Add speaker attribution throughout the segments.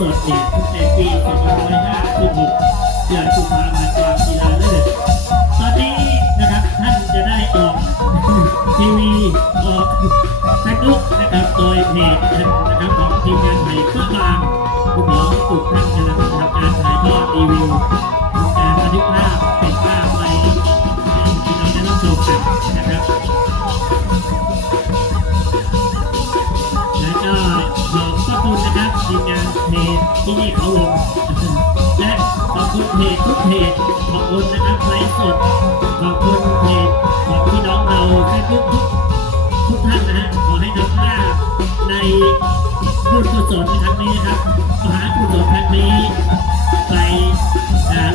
Speaker 1: สดเนี่ยตั้งแต่ปี2556เดือนกุมภาพันธ์กลางกีฬาเลิศตอนนี้นะครับท่านจะได้ออกทีวีออกแฟซบุ๊กนะครับโดยเพจนะครับของทีมงานไทยเพื่อบางคุณหมอสุขท่านกำลังทำการถ่ายทอดรีวิวการบันทึกภาพเป็นภาพไปให้พี่น้องได้รับชมกันนะครับ เพจที่นี่เขาวงและขอบคุณเพจทุกเพจขอบคุณนะครับไลฟ์สดขอบคุณเพจของพี่น้องเราทุกทุกทุกท่านนะฮะขอให้นำภาพในบุญกุศลครั้งนี้นะครับมหากุศลครั้งนี้ ไป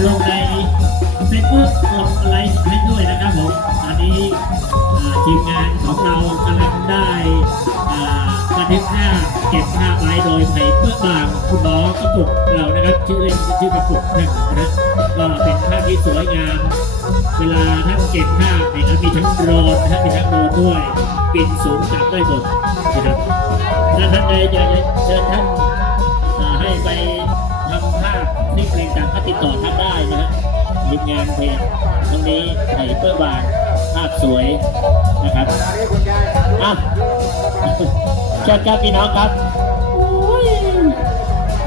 Speaker 1: ลงในเฟซบุ๊กลงอะไรให้ด้วยนะครับผมตอนนี้ ทีมงานของเรากำลังได้อ่าบันทึกภาพเก็บภาพไว้โดยไผ่เพื่อบางคุณหมอกระปุกเรานะครับชื่อเล่นชื่อกระปุกนั่นนะก็เป็นภาพที่สวยงาม เวลาท่านเก็บภาพนี่ยนะมีทั้งโดรนนะฮะมีทั้งโดรนด้วยบินสูงจับได้หมดนะครับถ้าท่านใดอยากจะเชิญท่านให้ไปทำภาพคลิปอะไรต่างก็ติดต่อท่านได้นะฮะทีมงานเพจตรงนี้ไถ่เพื่อบาน ภาพสวยนะครับอะเชิญครับพี่น้องครับ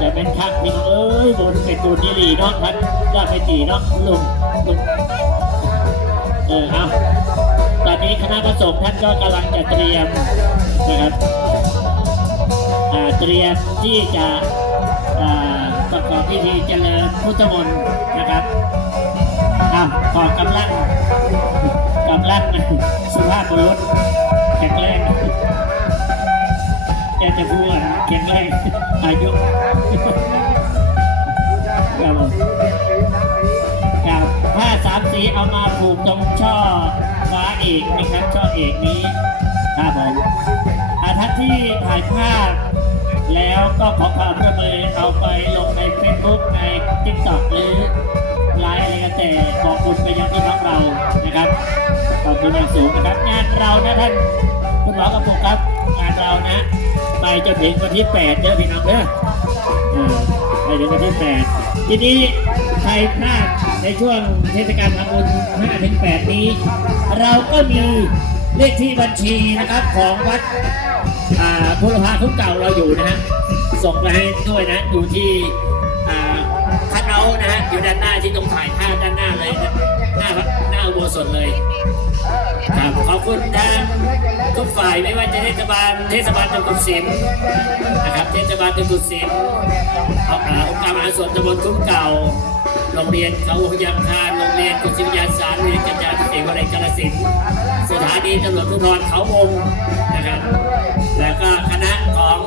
Speaker 1: จะเป็นคักพี่น้องเอ้ยบนเป็นตูนนี่หลีเนาะท่านก็ไปตีเนาะลุงลุงเออเอาตอนนี้คณะประสงฆ์ท่านก็กำลังจะเตรียมนะครับอ่าเตรียมที่จะอ่าประกอบพิธีเจริญพุทธมนต์นะครับอ้าวขอกำลัง กำลังสุภาพบุรุษแข็งแรงแกจะพูดแข็งแรงอายุครับผมครับผ้าสามสีเอามาผูกตรงช่อฟ้าเอกนะครับช่อเอกนี้ครับผมอาท่านที่ถ่ายภาพ แล้วก็ขอความร่วมมือเอาไปลงใน Facebook ใน TikTok หรือไลน์อะไรก็แต่ขอบคุณไปยังพี่น้องเรานะครับขอบคุณอย่างสูงนะครับ งานเรานะท่านคุณหมอกระปุกครับงานเรานะไปจนถึงวันที่8เด้อพี่น้องเด้อเออไปถึงวันที่ 8 ทีนี้ใครพลาดในช่วงเทศกาลทำบุญ5-8 นี้ เราก็มี เลขที่บัญชีนะครับของวัดบุรพาคุ้มเก่าเราอยู่นะฮะส่งไปให้ด้วยนะอยู่ที่คันเอานะฮะอยู่ด้านหน้าที่ตรงถ่ายภาพด้านหน้าเลยนะหน้าหน้าอุโบสถเลยครับขอบคุณทางทุกฝ่ายไม่ว่าจะเทศบาลเทศบาลตำบลสิมนะครับเทศบาลตำบลสิมเอาอ่าองค์การมหาส่วนตำบลคุ้มเก่า โรงเรียนเขาพยามคารโรงเรียนกุศิวิทยาสารโรงเรียนกัญญาพิเศษวลัยกาลสินสถานีตำรวจภูธรเขาวงนะครับ แล้วก็คณะของ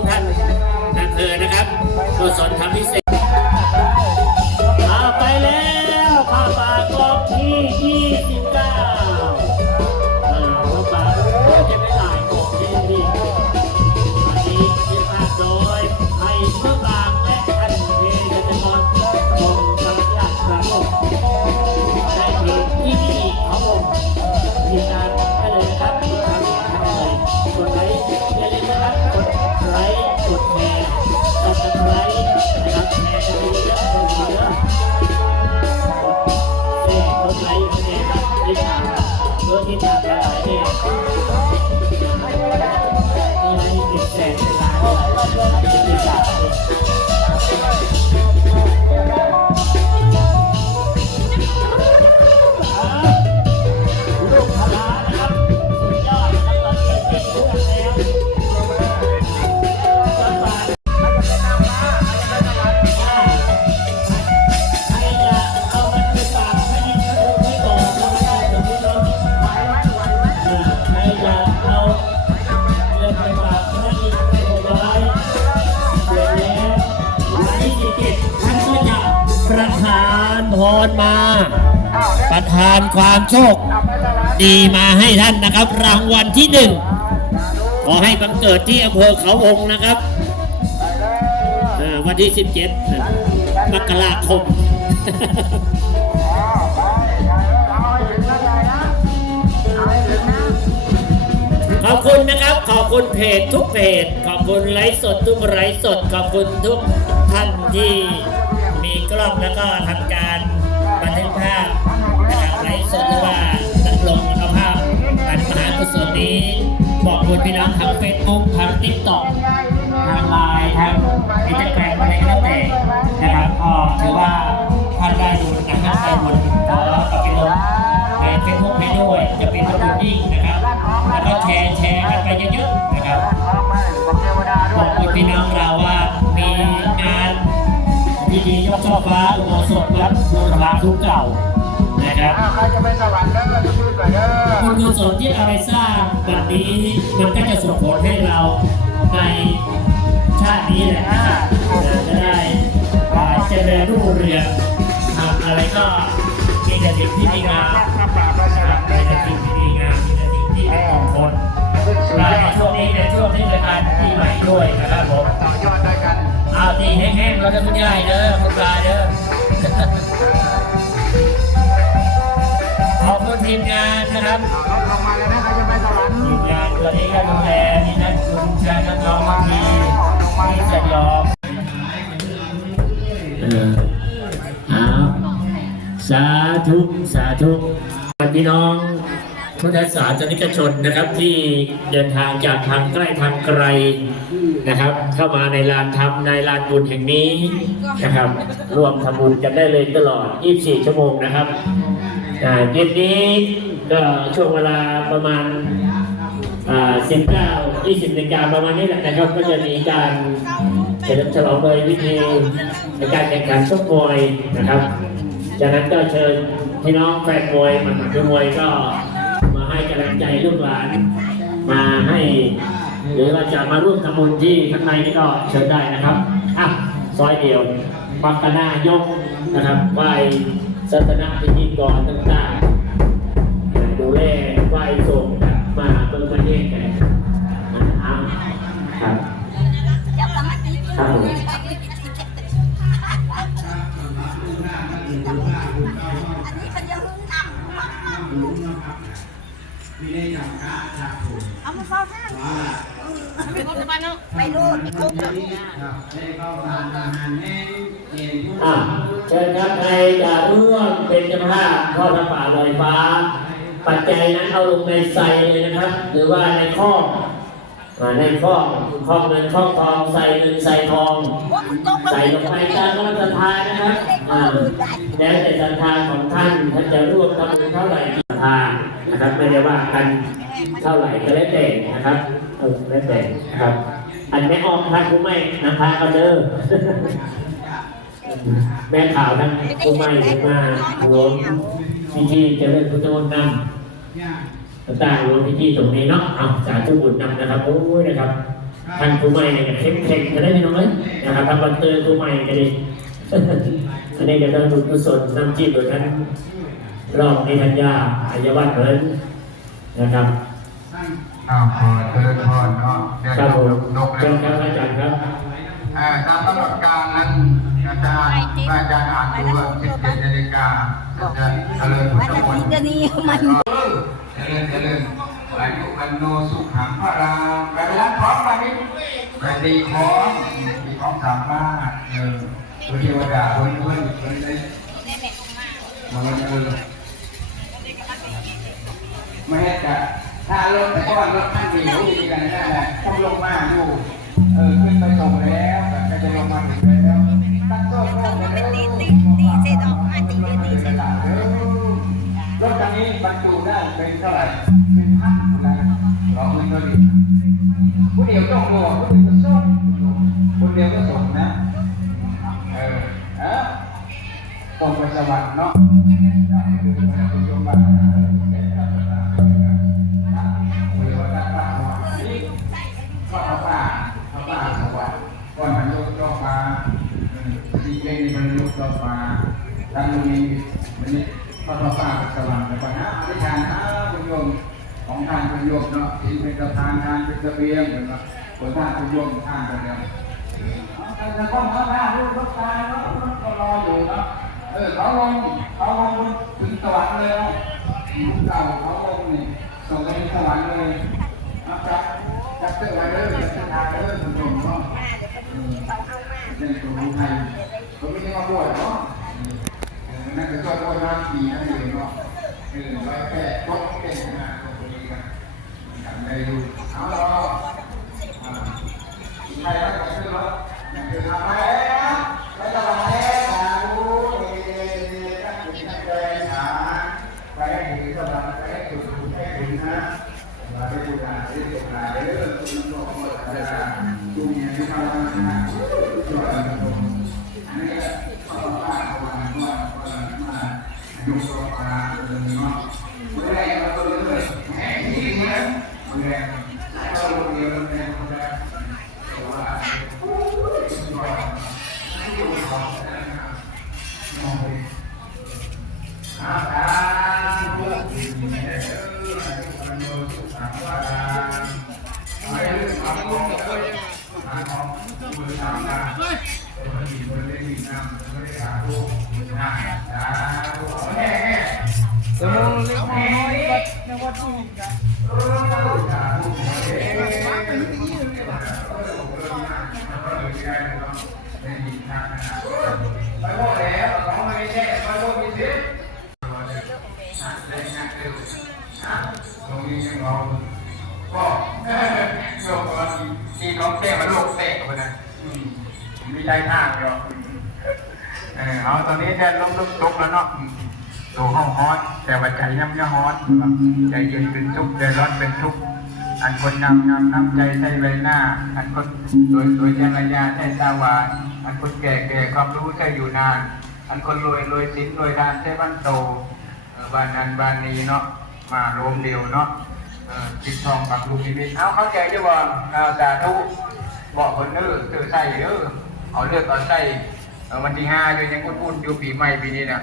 Speaker 1: ความโชค ดีมาให้ท่านนะครับ รางวัลที่หนึ่งขอให้บังเกิดที่อำเภอเขาวงนะครับวันที่ 17 มกราคมขอบคุณนะครับ ขอบคุณเพจทุกเพจ ขอบคุณไลฟ์สดทุกไลฟ์สด ขอบคุณทุกท่านที่มีกล้องแล้วก็ทำการ นี้บอกคุณพี่น้องทางเฟซบุ๊กทางทิกต็อกทางไลน์ทางอินสตาแกรมอะไรก็แล้วแต่นะครับก็ถือว่าท่านได้บุญนะครับได้บุญขอเอาไปลงในเฟซบุ๊กให้ด้วยจะเป็นบุญยิ่งนะครับแล้วก็แชร์แชร์กันไปเยอะๆนะครับบอกคุณพี่น้องเราว่ามีงานพิธียกช่อฟ้าอุโบสถรับบูรพาทุกเก่า นะครับ
Speaker 2: ใครจะไปสวรรค์เด้อจะพูดไปเด้อ
Speaker 1: บุญกุศลที่เอาไปสร้างวันนี้มันก็จะส่งผลให้เราในชาตินี้แหละนะครับจะได้อ่าเจริญรุ่งเรืองทำอะไรก็มีแต่สิ่งที่ดีงาม
Speaker 2: ข้าป่าไปสวรรค์
Speaker 1: มี
Speaker 2: ได้
Speaker 1: แต่สิ่งที่ดีงามมีแต่สิ่งที่เป็นมงคล
Speaker 2: สุดย
Speaker 1: มา
Speaker 2: อ
Speaker 1: ใน
Speaker 2: ด
Speaker 1: ช่วงนี้ในช่วงเทศกาลปีใหม่ด้วยนะครับผม
Speaker 2: ต่อยอดด้วยกัน
Speaker 1: เอาตีแห้งๆเราจะคุณยายเด้อคุณตาเด้อขอบคุณ ทีมงานนะครับ
Speaker 2: รถลงมาเลยนะใครจะไปสวรรค์
Speaker 1: ทีมงานตัวนี้ก็ดูแลนี่นะคุณชายน้องๆทีที่จะยอมเออเอาสาธุสาธุพี่น้องพุทธศาสนิกชนนะครับที่เดินทางจากทางใกล้ทางไกลนะครับ เข้ามาในลานธรรมในลานบุญแห่งนี้นะครับร่วมทำบุญกันได้เลยตลอด 24 ชั่วโมงนะครับอ่า เย็นนี้ก็ช่วงเวลาประมาณอ่า19 20นาฬิกาประมาณนี้แหละนะครับก็จะมีการเฉลิมฉลองโดยวิธีในการแข่งขันชกมวยนะครับ จากนั้นก็เชิญพี่น้องแฟนมวยมันมัคือมวยก็มาให้กำลังใจลูกหลานมาให้หรือว่าจะมาร่วมทำบุญที่ข้างในนี่ก็เชิญได้นะครับอะซอยเดียวปักกนายกนะครับไหว สัตนะพิธีกรต่างๆ ดูแลไหวส่งครับมาเปิดประเทศกันนะครับครับครับผม
Speaker 3: เอามาเฝ้าท่านไปรูดไปรูดไปรูด
Speaker 1: อะเชิญครับใครจะร่วมเป็นเจ้าภาพทอดพระป่าลอยฟ้า ปัจจัยนั้นเอาลงในใส่เลยนะครับ หรือว่าในข้อกอ่าในข้อข้อเงินข้อทองใส่เงินใส่ทอง ใส่ลงไปตามกำลังศรัทานนะครับอ่าแล้วแต่ศรัทธาของท่านท่านจะร่วมทำบุญเท่าไหร่ศรัทธานะครับไม่ได้ว่ากันเท่าไหร่ก็แล้วแต่นะครับเออแล้วแต่ครับ อันแม่ออกท่านผู้ไม่นะคะก็เด้อ แม่ข่าวทั้งผู้ไม่ผู้มาผู้ล้นพิธีเจะเล่นพุทธมนต์นำต่างๆรวมพิธีตรงนี้เนาะเอาสาธุบุญนำนะครับโอ้ยนะครับท่านผู้ไม่เนี่ยเข้มแข็งจะได้ไม่น้อยนะครับทำบันเตอร์ผู้ไม่ก็ดีอันนี้ก็ต้องบุญกุศลนำจีบโดยท่านรองในธัญญาอายวัฒน์เหมือนนะครับ
Speaker 2: อ้าวขอเชิญพรเนาะเดี๋ยว
Speaker 1: ครับผม
Speaker 2: นก
Speaker 1: เชิ
Speaker 2: แล้
Speaker 1: ญ
Speaker 2: ว
Speaker 1: ครับอาจารย์ครับ
Speaker 2: เอ่อตามกำหนดการนั้น อาจารย์อาจารย์อ่านดูว่า17นาฬิกาจะเจริญพุท
Speaker 3: วัน
Speaker 2: ธ
Speaker 3: อาม
Speaker 2: น
Speaker 3: ทิต
Speaker 2: ต์
Speaker 3: ย์นี้มัน
Speaker 2: เจริญเจริญอายุวันโนสุขังพระรามไปร้านพร้อมไปนี่ไปตีของตีของสามบ้านเออพระเทวดาคนคนคนเลยมาวันเออไม่ให้จะถ้ารถแต่ก่อนรถท่านมีอยู่มีกันได้แหละต้องลงมาอยู่เออขึ้นไปส่งแล้วแต่จะลงมาถึง แล้วตั้งโต๊ะโต๊ะเลย
Speaker 3: ตีตีตีเสร็จออกมาตีตีเสร็จ
Speaker 2: รถคันนี้บรรจุได้เป็นเท่าไหร่เป็นพันะไรลองดูตันดีผู้เดียวต้องรอผู้เดียวก็ส่งคนเดียวก็ส่งนะเออเออส่งไปสวรรค์เนาะ ของทานคุณโยมเนาะที่เป็นประธานทานเป็นระเบียงเหมือนว่าคนทานคุณโยมทานกันแล้วแต่คนเขาหน้ารูปรถตาเนาะก็รออยู่เนาะเออเขาลงเขาลงถึงสวรรค์เลยเนาะเก่าเขาลงนี่ส่งไปสวรรค์เลยนะครับจับเจอไว้เลยจับเจอทางเลยคุณโยมเนาะเรื่องตัวไทยเขาไม่ได้มาบวชเนาะนั่นคือตัวบวชมาปีนั่นเองเนาะเออร้แปดยกเก่งนะตรงนี้กัน ทำได้ ตรงนี้ยังเราก็โยกว่าที่น้องเต้มาลูกเตะไปนะมีใจทางเดียเอาตอนนี้ได้ล้มลุกลุกแล้วเนาะตัวห้องฮอนแต่ว่าใจย่ำย่ฮอนใจเย็นเป็นทุกข์ใจร้อนเป็นทุกข์ อันคนงามงามน้ำใจใช้ใบหน้า อันคนสวยสวยใจระยาใช้ตาหวาน อันคนแก่แก่ความรู้ใช้อยู่นาน อันคนรวยรวยสินรวยทานใช้บ้านโตบ้านนั้นบ้านนี้เนาะมารวมเดียวเนาะเออติดทองกับลูกนิมิตเอาเข้าใจจะบ่เอาสาธุบอกคนเด้อตือใส่เด้อเอาเลือกเอาใส่วันที่ห้าอยู่ยังอุ่นๆอยู่ปีใหม่ปีนี้นะ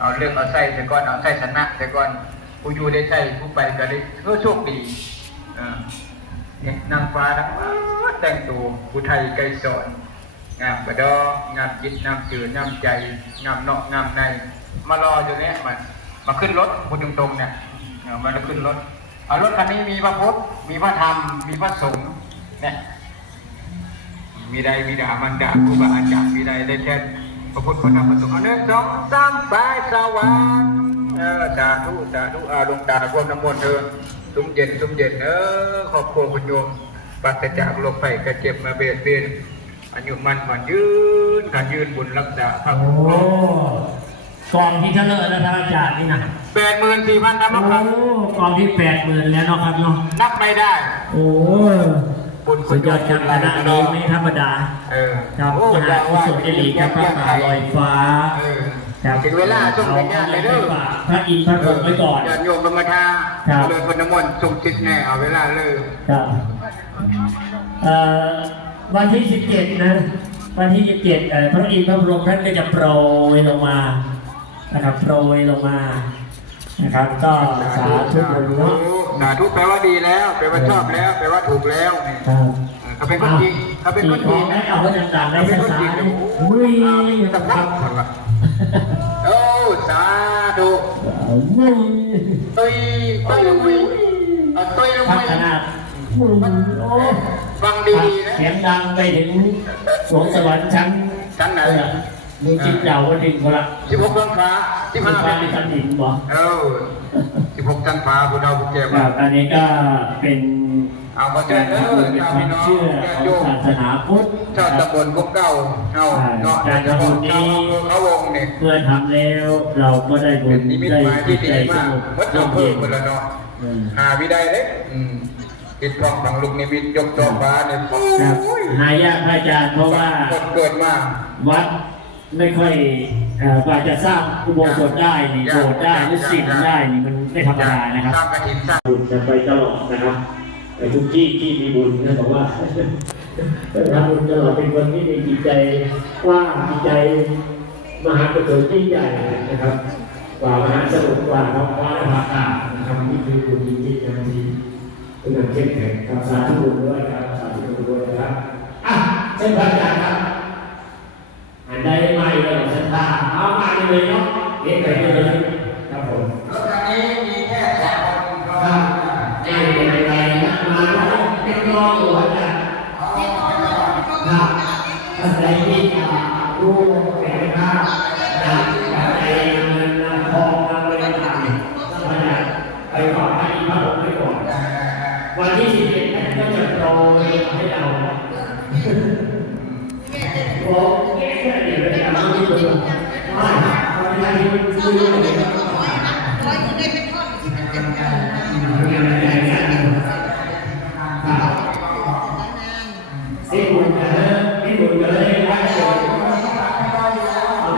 Speaker 2: เอาเลือกเอาใส่แต่ก่อนเอาใส่ชนะแต่ก่อนผู้อยู่ได้ใส่ผู้ไปก็ได้เออโชคดี เนี่ยนางฟ้าทั้งหมดแต่งตัวผู้ไทยไกลสอนงามกระดองามจิตงามจืดงามใจงามนอกงามใน มารออยู่เนี้ยมันมาขึ้นรถพูดตรงๆเนี่ยเออมันขึ้นรถเอารถคันนี้มีพระพุทธมีพระธรรม มีพระสงฆ์เนี่ยมีใดมีดามันดาครูบาอาจารย์มีใดได้แค่พระพุทธพระธรรมพระสงฆ์เอาหนึ่งสองสามไปสวรรค์เออสาธุสาธุอาลงตาความน้ำมนต์เธอ ตุ้มเย็นตุ้มเย็นเออครอบครัวคุณโยมปราศจากโรคภัยกระเจ็บมาเบียดเบียนอายุมันมันยืนขันยืนบุญรักษาพระ
Speaker 1: โอ้
Speaker 2: คุ้มครอง
Speaker 1: กองที่เทเลอร์แล้วท่านอาจารย์นี่นะ
Speaker 2: แปดหมื่นสี่พันธรรม
Speaker 1: โอ้
Speaker 2: ครั้ง
Speaker 1: กองที่แปดหมื่นแล้วเนาะครับเนาะ
Speaker 2: นับไม่ได้
Speaker 1: โอ้
Speaker 2: บุญ
Speaker 1: สุดยอดครับคณะนี้ไม่ธรรมดา
Speaker 2: เออ
Speaker 1: ครับ
Speaker 2: โอ้
Speaker 1: คณะกุศลเจดีย์ครับพระป่าลอยฟ้า
Speaker 2: เออ
Speaker 1: ครับ
Speaker 2: ถึงเวลาส่งสัญญาณเลยเด้อ
Speaker 1: พระอินทร์พระพรหมไว้ก่อน
Speaker 2: ญาติโยมบรรมทา
Speaker 1: ครับ
Speaker 2: เลยคนน้ำมนต์ส่งจิตแน่เอาเวลาเลย
Speaker 1: ครับเอ่อวันที่ 17 นะ วันที่ 17เอ่อพระอินทร์พระพรหมท่านก็จะโปรยลงมานะครับโปรยลงมานะครับก็สาธุบุญเนาะ
Speaker 2: สาธุแปลว่าดีแล้วแปลว่าชอบแล้วแปลว่าถูกแล้วนี่
Speaker 1: ครับ
Speaker 2: เขาเป็นคนจริงเขาเป็นคนจริง
Speaker 1: ได้เอาไว้ต่างๆได้
Speaker 2: เขาเป็นคน
Speaker 1: สา
Speaker 2: จริง
Speaker 1: ธุ
Speaker 2: นะ
Speaker 1: อุ้ย
Speaker 2: สำนักโอ้สาธุ
Speaker 1: มึง
Speaker 2: ตุยตุยตุยตุยลง
Speaker 1: พัฒนามึงโอ้
Speaker 2: ฟังดีๆนะ
Speaker 1: เสียงดังไปถึงสวงสวรรค์ชั้น
Speaker 2: ชั้นไหน
Speaker 1: มือจิตเจ้าวันดิ่งก็ละ
Speaker 2: สิบหกตันฟ้าสิบห้า
Speaker 1: ชั้นหินบ่
Speaker 2: เออสิบหกตันฟ้าบุญเอาบุญเก็บ
Speaker 1: ครับอันนี้ก็เป็น
Speaker 2: เอามาเจอเด้อ
Speaker 1: เป็น
Speaker 2: เจ้า
Speaker 1: ควา
Speaker 2: พี่
Speaker 1: ม
Speaker 2: น้อง
Speaker 1: เชื่อ
Speaker 2: ญา
Speaker 1: ข
Speaker 2: ติ
Speaker 1: อ
Speaker 2: โย
Speaker 1: ง
Speaker 2: ม
Speaker 1: ศาสนาพุทธ
Speaker 2: เจ้าตำบลกุ๊กเก้าเฮาเนาะ
Speaker 1: ใช่
Speaker 2: เจ้าเฉพาะเจ้าเขาวงเนี่ย
Speaker 1: เมื่อทำแล้วเราก็ได้บุ
Speaker 2: เป็น
Speaker 1: ญ
Speaker 2: นิมิต
Speaker 1: ได้
Speaker 2: หมาย
Speaker 1: จิ
Speaker 2: ที่
Speaker 1: ต
Speaker 2: ดี
Speaker 1: ใจส
Speaker 2: มาก
Speaker 1: งบ
Speaker 2: วัด
Speaker 1: ร่
Speaker 2: อำ
Speaker 1: ม
Speaker 2: เภอ
Speaker 1: เย็น
Speaker 2: คนละเนาะ
Speaker 1: อืม
Speaker 2: หาวิได้เล็กอืมปิดทองฝังลูกนิมิตยกจอฟ้าเนี่ยโอ้
Speaker 1: ครับ
Speaker 2: ย
Speaker 1: หายากพระอาจารย์เพราะว่า
Speaker 2: คนเกิดมา
Speaker 1: วัดไม่ค่อยเอ่อกว่าจะสร้างอุโบสถได้นี่โบสถ์ได้หรือสิ่งได้นี่มันไม่ธรรมดานะครับ
Speaker 2: สร้างกระถิ่นสร้าง
Speaker 1: บุญจะไปตลอดนะครับ ไปทุกที่ที่มีบุญนะบอกว่าทำบุญตลอดเป็นคนที่มีจิตใจกว้างจิตใจมหากุศลที่งใหญ่นะครับกว่ามหาสมุทรกว่าท้องฟ้าและอากาศนะครับนี่คือบุญจริงๆอย่างที่เป็นอย่างเข้มแข็งครับสาธุบุญด้วยครับสาธุบุญด้วยนะครับอะเช่นพระอาจารย์ครับอันใดไม่เลยสันตาเอามาเลยเนาะเก็บไปเลยะครับท่านใดที่รู้เป็นมาพนำปัจจัยนำเงินทองนอะไรต่างๆมาจาไปขอให้พระองค์ไว้ก่อนวันที่สิบเอ็ดท่านก็จะโปรยให้เราโปรแค่แค่เดียวเลยนะไม่ได้ดูไม่วันนี้ที่มันคุยกันเลย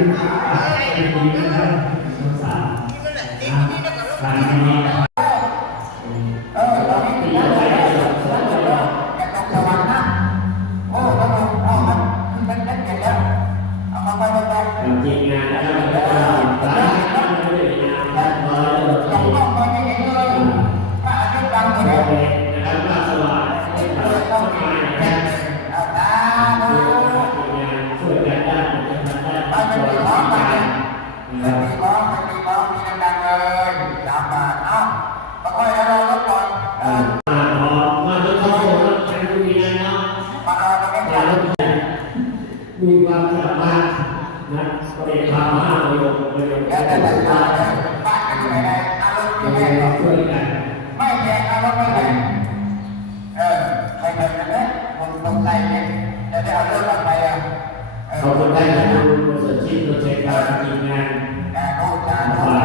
Speaker 1: เป็นข้าวเป็นดีนะครับสงสาร ปี
Speaker 2: ร้องไปปี
Speaker 1: ร้
Speaker 2: อง
Speaker 1: มี
Speaker 2: ดั
Speaker 1: ง
Speaker 2: ๆเลยสามบาทเอ้าค่อยๆรอรถก่อนเออ
Speaker 1: มาพอมาจนเขาโบสถ์ใครดูดีนะเนาะ
Speaker 2: มารอตรงนี้
Speaker 1: อ
Speaker 2: ก่อน
Speaker 1: มีความสามารถนะเป็นความห้าประโยชน์ประโยชน์
Speaker 2: แล้วแต่ละ
Speaker 1: บ้า
Speaker 2: นบ้านอยู่ไหนอารมณ์ยังไงก็
Speaker 1: ช่วยกัน
Speaker 2: ไม่แย่อารมณ์ไม่แย่เออไม่เหมือนกันนะผมตกใจเนี่ยจะได้เอาเรื่องอะไรอะเข
Speaker 1: อบคุณ
Speaker 2: อ
Speaker 1: ท่านที่ดูบริษัทชิดโปรเจกต์การทีมงาน
Speaker 2: แต่ก็
Speaker 1: การทำ